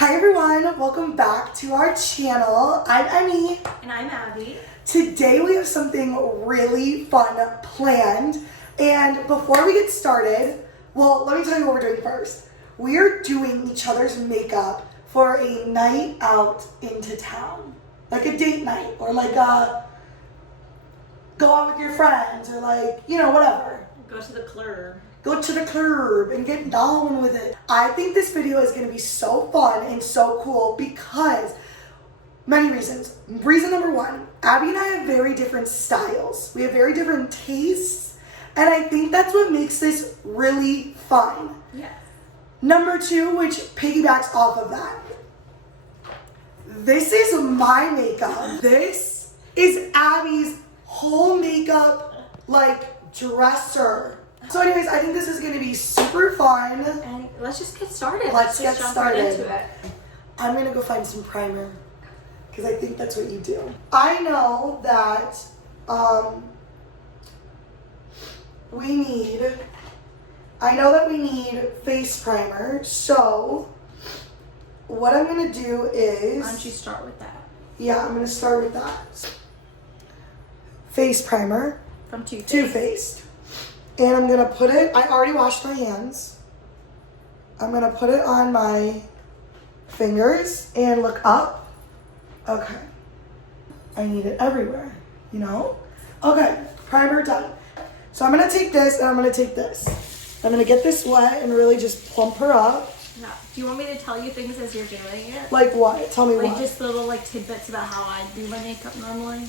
Hi everyone, welcome back to our channel. I'm Emmy. And I'm Abby. Today we have something really fun planned. And before we get started, well, let me tell you what we're doing first. We're doing each other's makeup for a night out into town. Like a date night, or like a go out with your friends, or like, you know, whatever. Go to the club. Go to the club and get down with it. I think this video is going to be so fun and so cool because many reasons. Reason number one, Abby and I have very different styles. We have very different tastes, and I think that's what makes this really fun. Yes. Number two, which piggybacks off of that. This is my makeup. This is Abby's whole makeup, like, dresser. So anyways, I think this is going to be super fun. And let's just get started. Let's get jump started. right into it. I'm going to go find some primer because I think that's what you do. I know that we need face primer. So what I'm going to do is... Why don't you start with that? Yeah, I'm going to start with that. Face primer. From Too Faced. Too Faced. And I'm gonna put it, I already washed my hands. I'm gonna put it on my fingers and look up. Okay. I need it everywhere, you know? Okay, primer done. So I'm gonna take this and I'm gonna take this. I'm gonna get this wet and really just plump her up. Yeah. Do you want me to tell you things as you're doing it? Like what? Tell me Like what. just little like tidbits about how I do my makeup normally?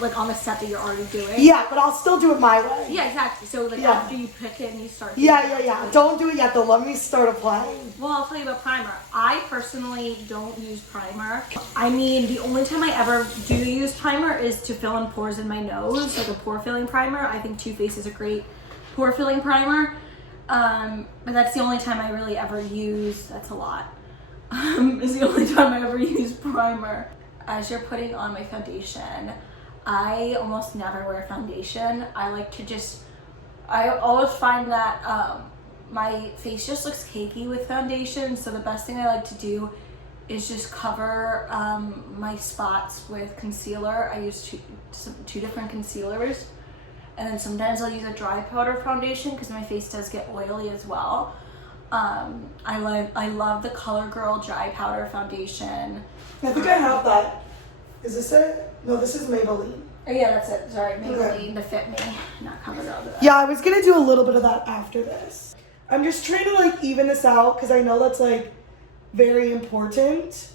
Like on the set that you're already doing? Yeah, but I'll still do it my way. Yeah, exactly. So like Yeah. after you pick it and you start Yeah. Don't do it yet though. Let me start applying. Well, I'll tell you about primer. I personally don't use primer. I mean, the only time I ever do use primer is to fill in pores in my nose, like a pore filling primer. I think Too Faced is a great pore filling primer. But that's the only time I really ever use, that's a lot, is the only time I ever use primer. As you're putting on my foundation, I almost never wear foundation. I like to just, I always find that my face just looks cakey with foundation, so the best thing I like to do is just cover my spots with concealer. I use two different concealers, and then sometimes I'll use a dry powder foundation because my face does get oily as well. I love the CoverGirl dry powder foundation. I think I have that. Is this it? No, this is Maybelline. Oh yeah, that's it. Sorry, Maybelline, Okay. the Fit Me, not CoverGirl. Yeah, I was gonna do a little bit of that after this. I'm just trying to like even this out because I know that's like very important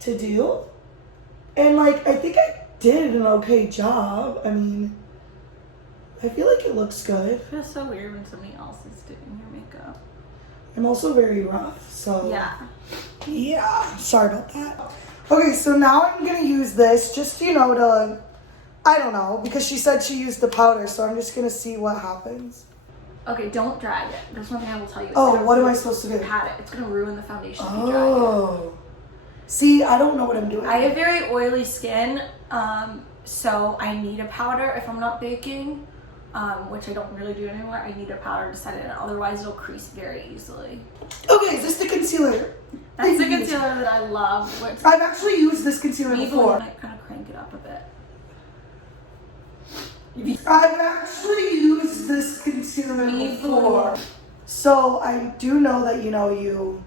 to do. And like, I think I did an okay job. I mean, I feel like it looks good. It feels so weird when somebody else is doing your makeup. I'm also very rough, so. Yeah. Sorry about that. Okay, so now I'm gonna use this just, you know, to, I don't know, because she said she used the powder, so I'm just gonna see what happens. Okay, don't drag it. That's one thing I will tell you. Oh, what am I supposed to do? Pat it. It's gonna ruin the foundation if you drag it. Oh. See, I don't know what I'm doing. I have very oily skin, so I need a powder if I'm not baking, which I don't really do anymore. I need a powder to set it in, otherwise it'll crease very easily. Okay, is this the concealer? That's the concealer that I love. I've actually used this concealer before. I kind of crank it up a bit. I've actually used this concealer before. So I do know that, you know, you...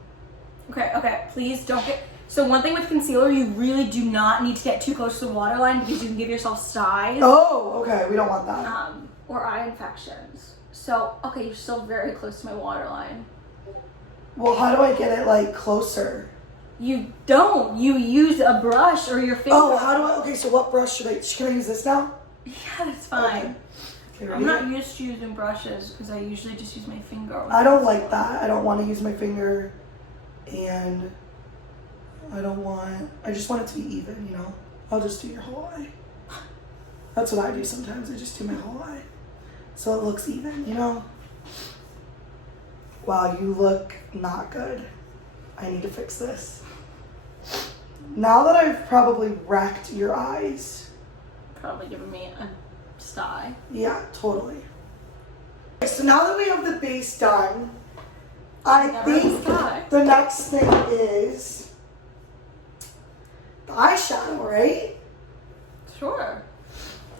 Okay, please don't get... So one thing with concealer, you really do not need to get too close to the waterline because you can give yourself styes. Oh, okay, we don't want that. Or eye infections. So, okay, you're still very close to my waterline. Well, how do I get it, like, closer? You don't. You use a brush or your finger. Oh, how do I... Okay, so what brush should I... Can I use this now? Yeah, that's fine. Okay, I'm not used to using brushes because I usually just use my finger. I don't like that. I don't want to use my finger, and I just want it to be even, you know? I'll just do your whole eye. That's what I do sometimes. I just do my whole eye. So it looks even, you know? Wow, you look not good. I need to fix this. Now that I've probably wrecked your eyes. Probably giving me a sty. Yeah, totally. So now that we have the base done, I Never think sky. the next thing is the eyeshadow, right? Sure.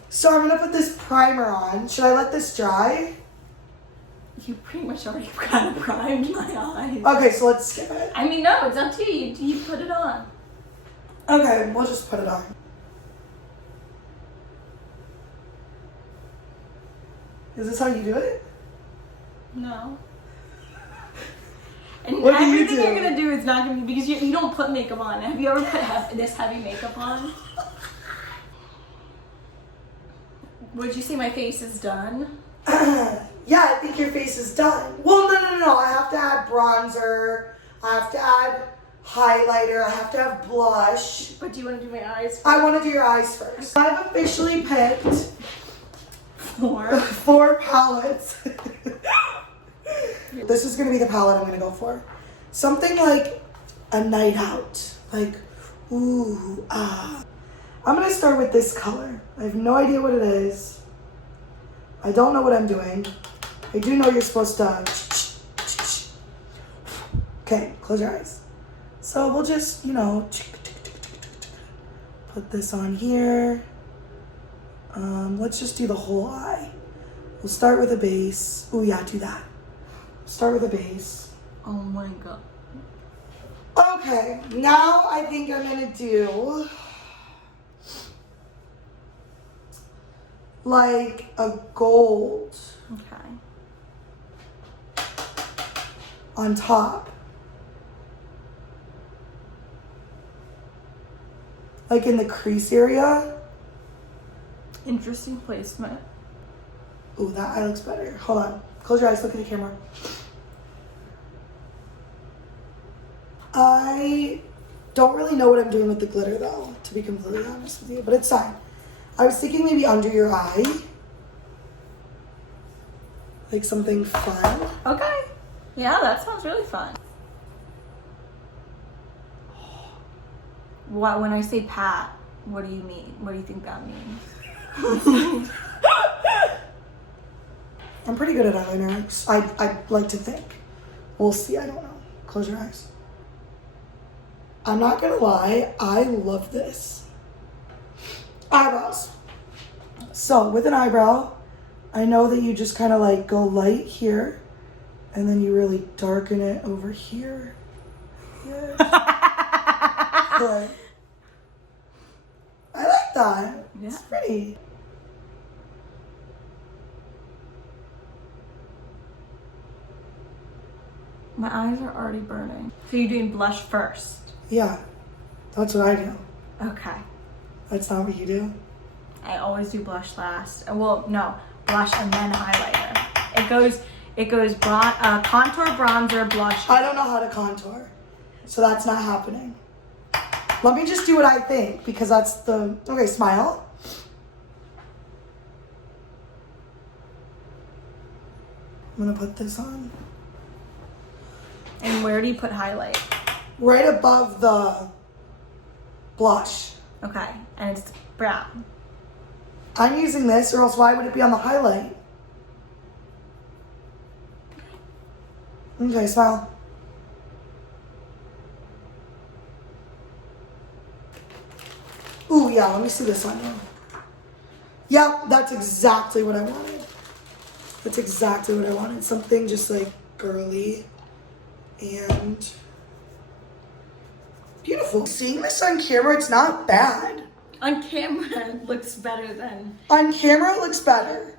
So I'm gonna put this primer on. Should I let this dry? You pretty much already kind of primed my eyes. Okay, so let's skip it. I mean, no, it's up to you. You put it on. Okay, we'll just put it on. Is this how you do it? No. And What do you everything do? you're gonna do is not gonna be because you don't put makeup on. Have you ever put this heavy makeup on? Would you say my face is done? Yeah, I think your face is done. Well, no. I have to add bronzer. I have to add highlighter. I have to have blush. But do you want to do my eyes? I want to do your eyes first. I've officially picked More. 4 palettes. This is going to be the palette I'm going to go for. Something like a night out. Like, ooh, ah. I'm going to start with this color. I have no idea what it is. I don't know what I'm doing. I do know you're supposed to... Okay, close your eyes. So we'll just, you know, put this on here. Let's just do the whole eye. We'll start with a base. Oh yeah, do that. Start with a base. Oh my god. Okay, now I think I'm gonna do like a gold Okay. on top. Like in the crease area. Interesting placement. Ooh, that eye looks better. Hold on. Close your eyes, look at the camera. I don't really know what I'm doing with the glitter though, to be completely honest with you, but it's fine. I was thinking maybe under your eye. Like something fun. Okay. Yeah, that sounds really fun. What, when I say pat, what do you mean? What do you think that means? I'm pretty good at eyeliner. I'd like to think. We'll see, I don't know. Close your eyes. I'm not gonna lie, I love this. Eyebrows. So with an eyebrow, I know that you just kind of like go light here and then you really darken it over here. Yeah. But I like that. Yeah. It's pretty. My eyes are already burning. So you're doing blush first? Yeah, that's what I do. Okay. That's not what you do. I always do blush last. Well, no, blush and then highlighter. It goes contour, bronzer, blush. I don't know how to contour, so that's not happening. Let me just do what I think, because that's the... Okay, smile. I'm gonna put this on. And where do you put highlight? Right above the blush. Okay, and it's brown. I'm using this, or else why would it be on the highlight? Okay, smile. Ooh, yeah, let me see this on you. Yeah, that's exactly what I wanted. That's exactly what I wanted. Something just like girly and beautiful. Seeing this on camera, it's not bad. On camera, it looks better than... On camera, it looks better.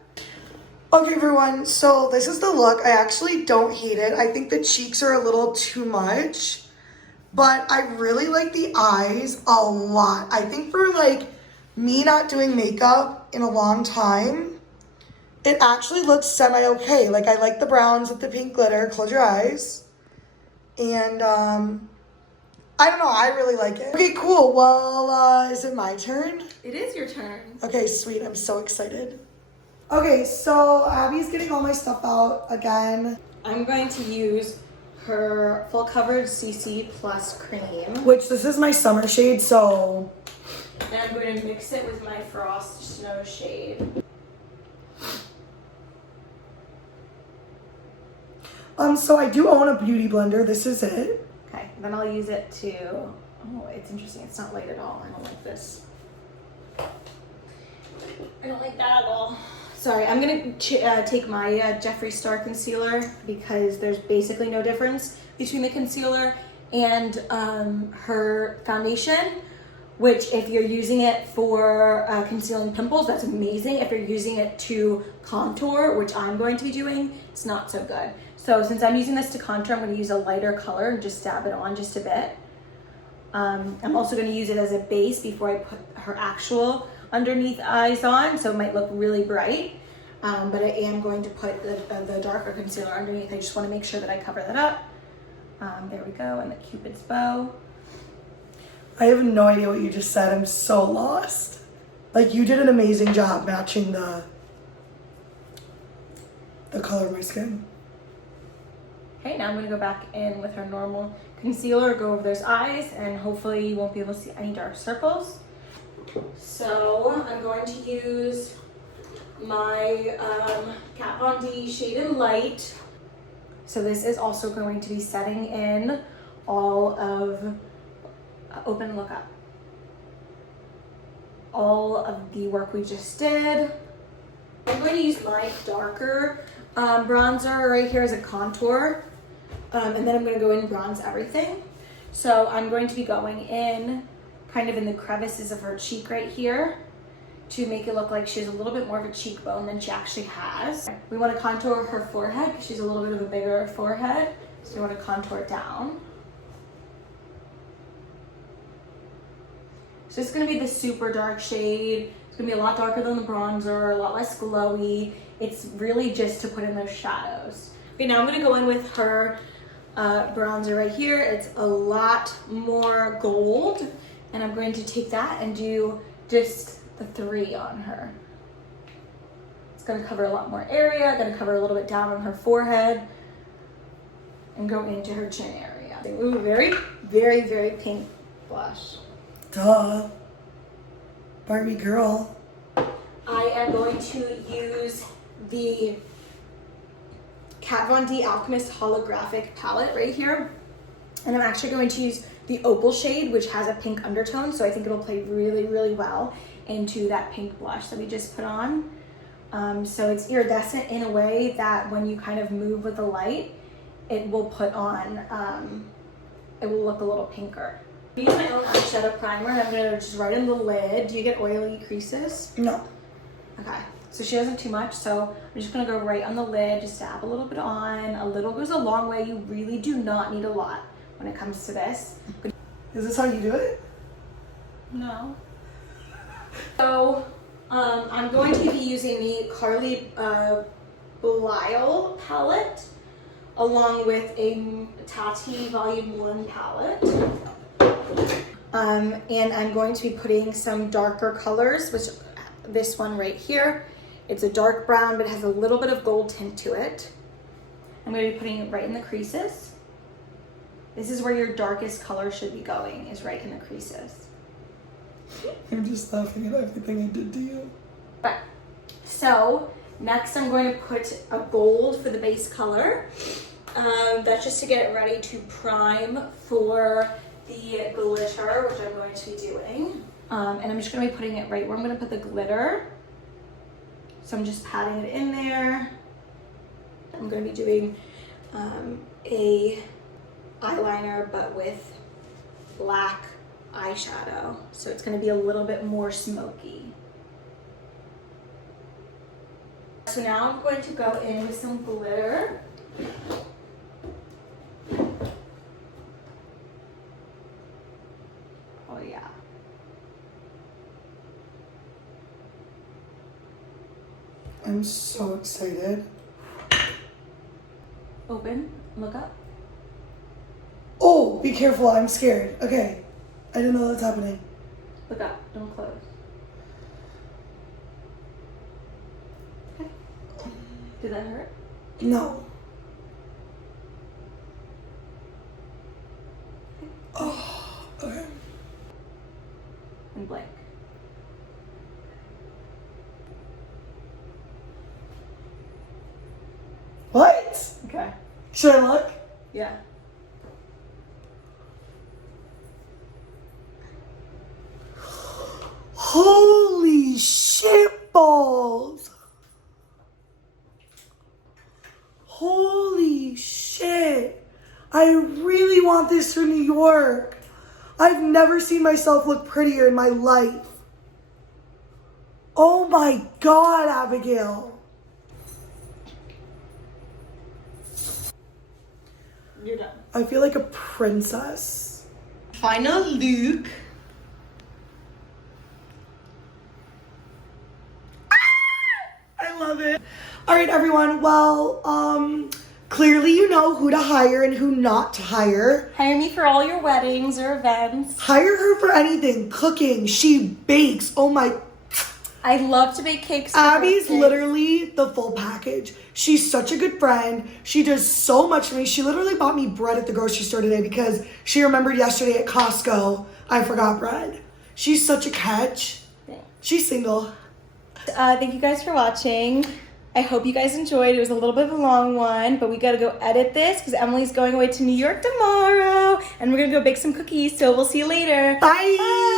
Okay, everyone, so this is the look. I actually don't hate it. I think the cheeks are a little too much, but I really like the eyes a lot. I think for like me not doing makeup in a long time, it actually looks semi-okay. Like, I like the browns with the pink glitter. Close your eyes. And, I don't know. I really like it. Okay, cool. Well, is it my turn? It is your turn. Okay, sweet. I'm so excited. Okay, so Abby's getting all my stuff out again. I'm going to use her full coverage CC Plus cream. Which, this is my summer shade, so... And I'm going to mix it with my Frost Snow shade. So I do own a beauty blender. This is it. Okay, then I'll use it to, oh, it's interesting. It's not light at all. I don't like this. I don't like that at all. Sorry, I'm gonna take my Jeffree Star concealer because there's basically no difference between the concealer and her foundation, which if you're using it for concealing pimples, that's amazing. If you're using it to contour, which I'm going to be doing, it's not so good. So since I'm using this to contour, I'm gonna use a lighter color and just dab it on just a bit. I'm also gonna use it as a base before I put her actual underneath eyes on, so it might look really bright. But I am going to put the darker concealer underneath. I just wanna make sure that I cover that up. There we go, and the Cupid's bow. I have no idea what you just said. I'm so lost. Like, you did an amazing job matching the color of my skin. Okay, now I'm gonna go back in with her normal concealer, go over those eyes, and hopefully you won't be able to see any dark circles. So I'm going to use my Kat Von D Shade and Light. So this is also going to be setting in all of, open and look up, all of the work we just did. I'm going to use my darker bronzer right here as a contour. And then I'm gonna go in and bronze everything. So I'm going to be going in kind of in the crevices of her cheek right here to make it look like she has a little bit more of a cheekbone than she actually has. We wanna contour her forehead because she's a little bit of a bigger forehead. So we wanna contour it down. So it's gonna be the super dark shade. It's gonna be a lot darker than the bronzer, a lot less glowy. It's really just to put in those shadows. Okay, now I'm gonna go in with her bronzer right here. It's a lot more gold, and I'm going to take that and do just the 3 on her. It's gonna cover a lot more area, gonna cover a little bit down on her forehead, and go into her chin area. Ooh, very, very, very pink blush. Duh. Barbie girl. I am going to use the Kat Von D Alchemist Holographic palette right here. And I'm actually going to use the Opal shade, which has a pink undertone, so I think it'll play really, really well into that pink blush that we just put on. So it's iridescent in a way that when you kind of move with the light, it will put on, it will look a little pinker. I use my own eyeshadow primer, and I'm gonna just write in the lid. Do you get oily creases? No. Okay. So she doesn't too much, so I'm just gonna go right on the lid, just dab a little bit on. A little goes a long way. You really do not need a lot when it comes to this. Is this how you do it? No. So I'm going to be using the 𝐅𝐢𝐧𝐝 palette along with a Tati Volume 1 palette. And I'm going to be putting some darker colors, which this one right here. It's a dark brown, but it has a little bit of gold tint to it. I'm going to be putting it right in the creases. This is where your darkest color should be going, is right in the creases. I'm just laughing at everything I did to you. Okay, so next I'm going to put a gold for the base color. That's just to get it ready to prime for the glitter, which I'm going to be doing. And I'm just going to be putting it right where I'm going to put the glitter. So I'm just patting it in there. I'm going to be doing a eyeliner, but with black eyeshadow. So it's going to be a little bit more smoky. So now I'm going to go in with some glitter. Oh yeah. I'm so excited. Open, look up. Oh, be careful, I'm scared. Okay, I didn't know that's happening. Look up, don't close. Okay. Did that hurt? No. Oh, okay. And blank. What? Okay. Should I look? Yeah. Holy shit balls. Holy shit. I really want this for New York. I've never seen myself look prettier in my life. Oh my God, Abigail. You're done. I feel like a princess. Final look. I love it. All right, everyone. Well, clearly you know who to hire and who not to hire. Hire me for all your weddings or events. Hire her for anything. Cooking. She bakes. Oh my. I love to bake cakes. for Abby's birthdays. literally the full package. She's such a good friend. She does so much for me. She literally bought me bread at the grocery store today because she remembered yesterday at Costco I forgot bread. She's such a catch. She's single. Thank you guys for watching. I hope you guys enjoyed. It was a little bit of a long one, but we gotta go edit this because Emily's going away to New York tomorrow and we're gonna go bake some cookies. So we'll see you later. Bye.